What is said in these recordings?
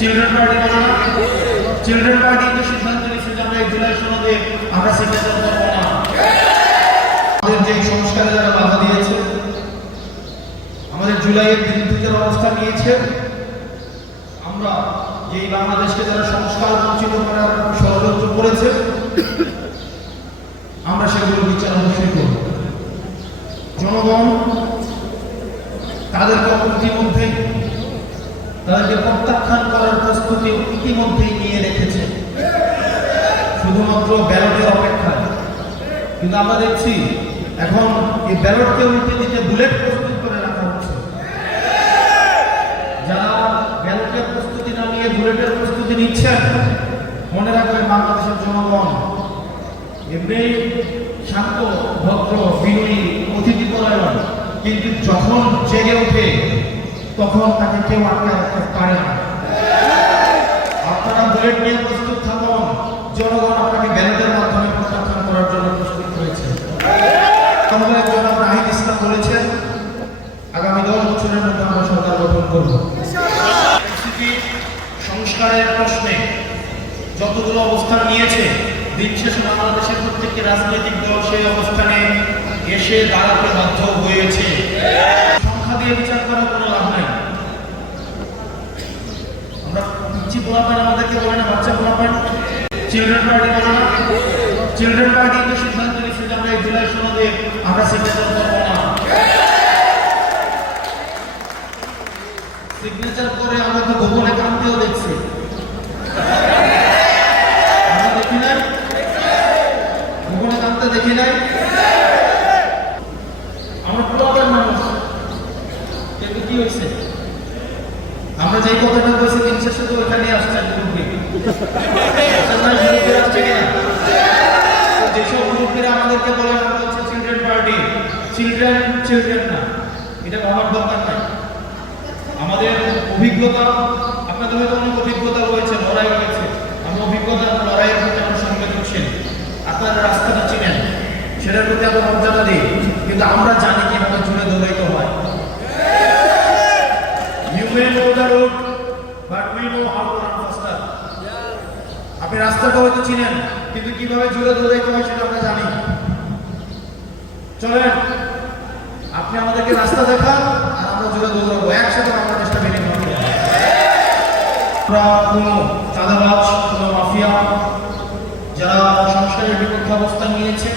Children party বলো না? Children party তো সিদ্ধান্ত নিয়েছে যে আমরা এই জুলাই সনদে আমরা সিগনেচার করবো না। আমাদের যে সংস্কারে যারা বাধা দিয়েছে, আমাদের জুলাইয়ের বিরুদ্ধে অবস্থান নিয়েছে, আমরা এই বাংলাদেশকে যারা সংস্কার বঞ্চিত করার ষড়যন্ত্র করেছে, আমরা সেগুলো বিচার অবশ্যই করব। জনগণ তাদেরকে ইতিমধ্যেই তাদেরকে প্রত্যাখ্যান করার প্রস্তুতি ইতিমধ্যেই নিয়ে রেখেছে, শুধুমাত্র ব্যালটের অপেক্ষায়। কিন্তু আমরা দেখছি এখন এই ব্যালটকে উল্টে দিতে বুলেট প্রস্তুত করে রাখা হচ্ছে। যারা ব্যালটের প্রস্তুতি না নিয়ে বুলেটের প্রস্তুতি নিচ্ছেন, মনে রাখবেন বাংলাদেশের জনগণ এমনি শান্ত, ভদ্র, বিনয়ী, অতিথিপরায়ণ, কিন্তু যখন জেগে ওঠে তখন তাকে কেউ আটকে রাখতে পারে না। আপনারা বুলেট নিয়ে প্রস্তুত থাকুন, জনগণ আপনাকে ব্যালটের মাধ্যমে প্রত্যাখ্যান করার জন্য প্রস্তুত হয়েছে। কংগ্রেস জনাব নাহিদ ইসলাম বলেছেন, আগামী 10 বছরের মধ্যে আমরা সরকার গঠন করব। সংস্কারের প্রশ্নে যতগুলো অবস্থান নিয়েছে, দিন শেষে বাংলাদেশের প্রত্যেকটি রাজনৈতিক দল সেই অবস্থানে এসে দাঁড়াতে বাধ্য হয়েছে। সংখ্যা দিয়ে বিচার করার কোনো লাভ নাই। আমরা পিচ্ছি পোলাপান আমাদেরকে বলে না, বাচ্চা পোলাপান। চিলড্রেন পার্টি বলে না? চিলড্রেন পার্টি তো সিদ্ধান্ত নিয়েছে যে আমরা এই জুলাই সনদে আমরা সিগনেচার করবো না। সিগনেচার করে আমরা তো গোপনে কামতেও দেখছি, আমরা দেখি নাই, গোপনে কামতে দেখি নাই। আমরা পোলাপান মানুষ, কিন্তু কি হয়েছে? আমরা যেই কথাটা বলছি দিন শেষে তো ওইখানে আসছে যেসব মুরব্বীরা আমাদেরকে বলে আমরা হচ্ছে চিলড্রেন পার্টি, চিলড্রেন না, এটা ভাবার দরকার নাই। আমাদের অভিজ্ঞতা, আপনাদের হয়তো অনেক অভিজ্ঞতা রয়েছে, লড়াই রয়েছে। আমরা অভিজ্ঞতা লড়াইয়ের প্রতি আমরা সংবেদনশীল। আপনারা রাস্তাটা চিনেন, সেটার প্রতি আমরা মর্যাদা দিই, কিন্তু আমরা জানি কিভাবে জুড়ে দৌড়াইতে হয়। You may know the road, but we know how to run faster. আপনি রাস্তাটা হয়তো চিনেন, কিন্তু কিভাবে জুড়ে দৌড়াইতে হয় সেটা আমরা জানি। চলেন, আপনি আমাদেরকে রাস্তা দেখান, আর আমরা জুড়ে দৌড়াবো, একসাথে বাংলাদেশটা বেরিয়ে নেব। আমরা কোনো চাঁদাবাজ, কোনো মাফিয়া যারা সংস্কারের বিপক্ষে অবস্থান নিয়েছে,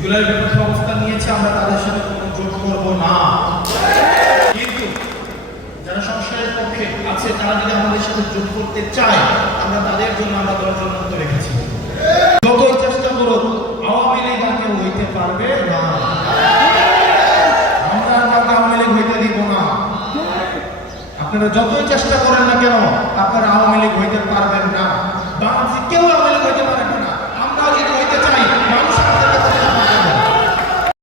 জুলাইয়ের বিপক্ষে অবস্থান নিয়েছে, আমরা তাদের সাথে কোনো জোট করব না। কিন্তু যারা সংস্কারের পক্ষে আছে, তারা যদি আমাদের সাথে যোগ করতে চায়, আমরা তাদের জন্য আমরা দরজা মুক্ত রেখেছি। যতই চেষ্টা করুক, আওয়ামী লীগ আর কেউ হইতে পারবে না। আমরা আওয়ামী লীগ হইতে দিব না। আপনারা যতই চেষ্টা করেন না কেন, আপনারা আওয়ামী লীগ হইতে পারবেন না।